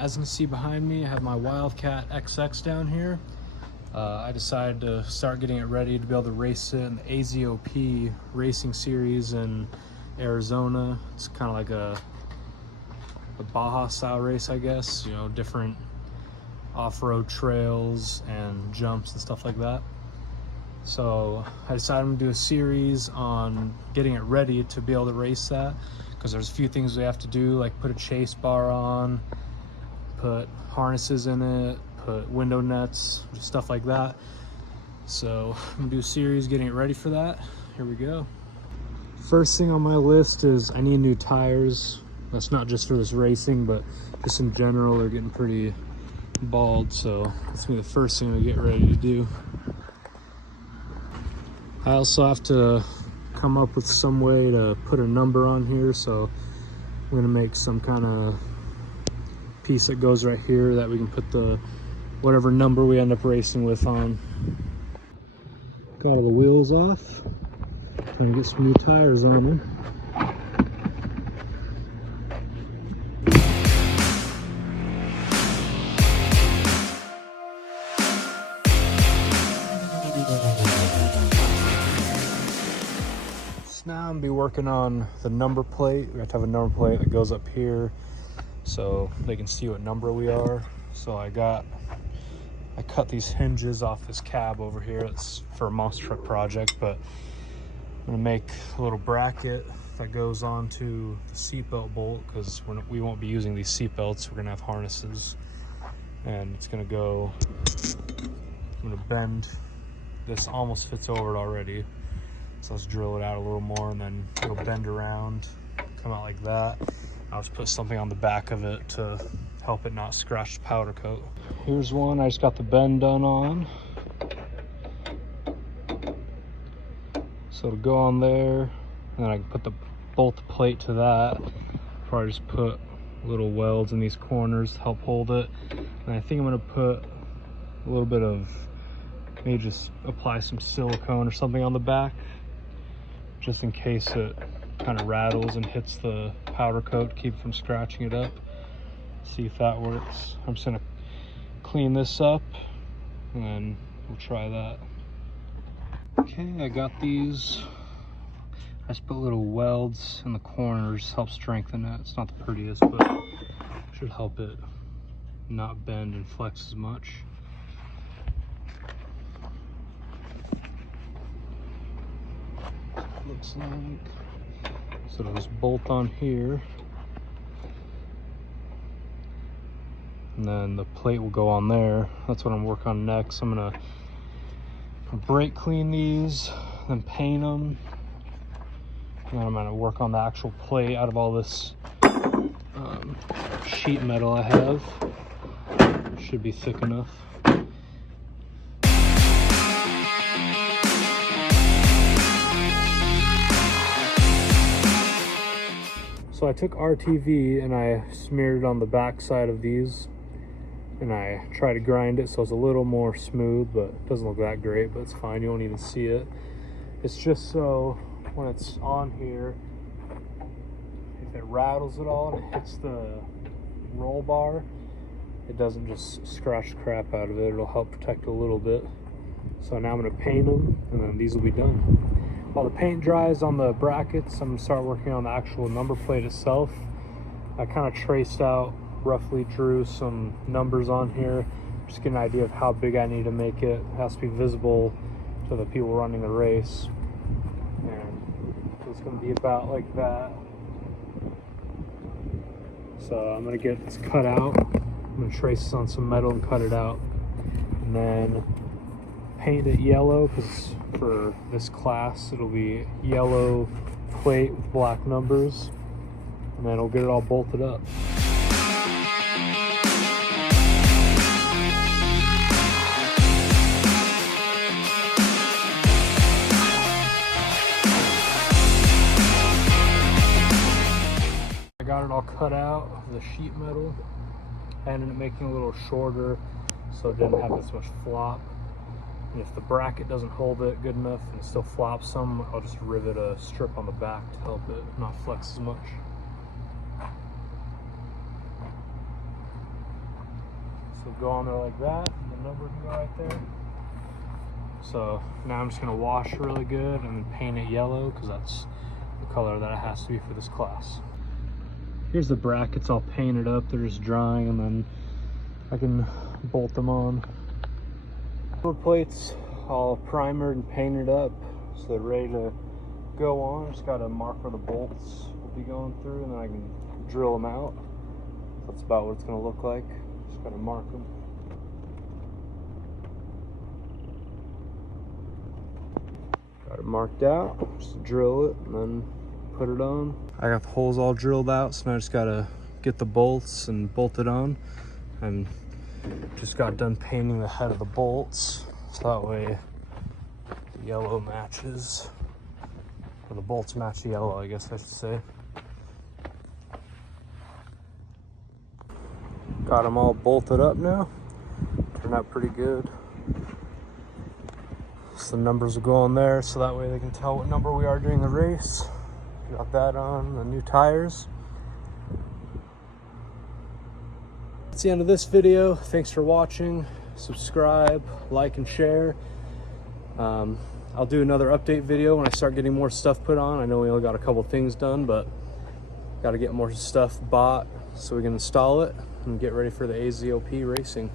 As you can see behind me, I have my Wildcat XX down here. I decided to start getting it ready to be able to race it in the AZOP racing series in Arizona. It's kind of like a Baja style race, I guess, you know, different off-road trails and jumps and stuff like that. So I decided I'm gonna do a series on getting it ready to be able to race that, because there's a few things we have to do, like put a chase bar on, put harnesses in it, put window nets, just stuff like that. So I'm gonna do a series getting it ready for that. Here we go. First thing on my list is I need new tires. That's not just for this racing, but just in general, they're getting pretty bald, so that's gonna be the first thing we get ready to do. I also have to come up with some way to put a number on here, so I'm gonna make some kind of piece that goes right here that we can put the whatever number we end up racing with on. Got all the wheels off. Trying to get some new tires on them. So now I'm gonna be working on the number plate. We have to have a number plate that goes up here so they can see what number we are. So I cut these hinges off this cab over here. It's for a monster truck project, but I'm gonna make a little bracket that goes onto the seatbelt bolt, because we won't be using these seatbelts. We're gonna have harnesses, and it's gonna go, I'm gonna bend. This almost fits over it already, so let's drill it out a little more, and then it'll bend around, come out like that. I'll just put something on the back of it to help it not scratch the powder coat. Here's one I just got the bend done on. So it'll go on there, and then I can bolt the plate to that. Probably just put little welds in these corners to help hold it. And I think I'm gonna put a little bit of, maybe just apply some silicone or something on the back, just in case it kind of rattles and hits the powder coat, keep it from scratching it up. See if that works. I'm just gonna clean this up and then we'll try that. Okay, I got these. I just put little welds in the corners, help strengthen it. It's not the prettiest, but should help it not bend and flex as much. Looks like. So it'll just bolt on here. And then the plate will go on there. That's what I'm working on next. I'm gonna brake clean these, then paint them. And then I'm gonna work on the actual plate out of all this sheet metal I have. Should be thick enough. So I took RTV and I smeared it on the back side of these, and I try to grind it so it's a little more smooth, but it doesn't look that great, but it's fine. You won't even see it. It's just so when it's on here, if it rattles at all and it hits the roll bar, it doesn't just scratch the crap out of it. It'll help protect it a little bit. So now I'm gonna paint them, and then these will be done. While the paint dries on the brackets, I'm gonna start working on the actual number plate itself. I kind of traced out, roughly drew some numbers on here, just to get an idea of how big I need to make it. It has to be visible to the people running the race. And it's gonna be about like that. So I'm gonna get this cut out. I'm gonna trace this on some metal and cut it out. And then paint it yellow, because for this class it'll be yellow plate with black numbers, and then we'll get it all bolted up. I got it all cut out of the sheet metal. I ended up making it a little shorter so it didn't have as much flop. And if the bracket doesn't hold it good enough and it still flops some, I'll just rivet a strip on the back to help it not flex as much. go on there like that, and the number can go right there. So now I'm just gonna wash really good and then paint it yellow because that's the color that it has to be for this class. Here's the brackets all painted up. They're just drying, and then I can bolt them on. The plates all primered and painted up, so they're ready to go on. Just gotta mark where the bolts will be going through, and then I can drill them out. So that's about what it's gonna look like. Just gotta mark them. Got it marked out. Just drill it and then put it on. I got the holes all drilled out, so now I just gotta get the bolts and bolt it on. And just got done painting the head of the bolts, so that way the yellow matches, or the bolts match the yellow, I guess I should say. Got them all bolted up now. Turned out pretty good. So the numbers will go on there, so that way they can tell what number we are during the race. Got that on, the new tires. That's the end of this video. Thanks for watching. Subscribe, like, and share. I'll do another update video when I start getting more stuff put on. I know we only got a couple things done, but got to get more stuff bought so we can install it and get ready for the AZOP racing.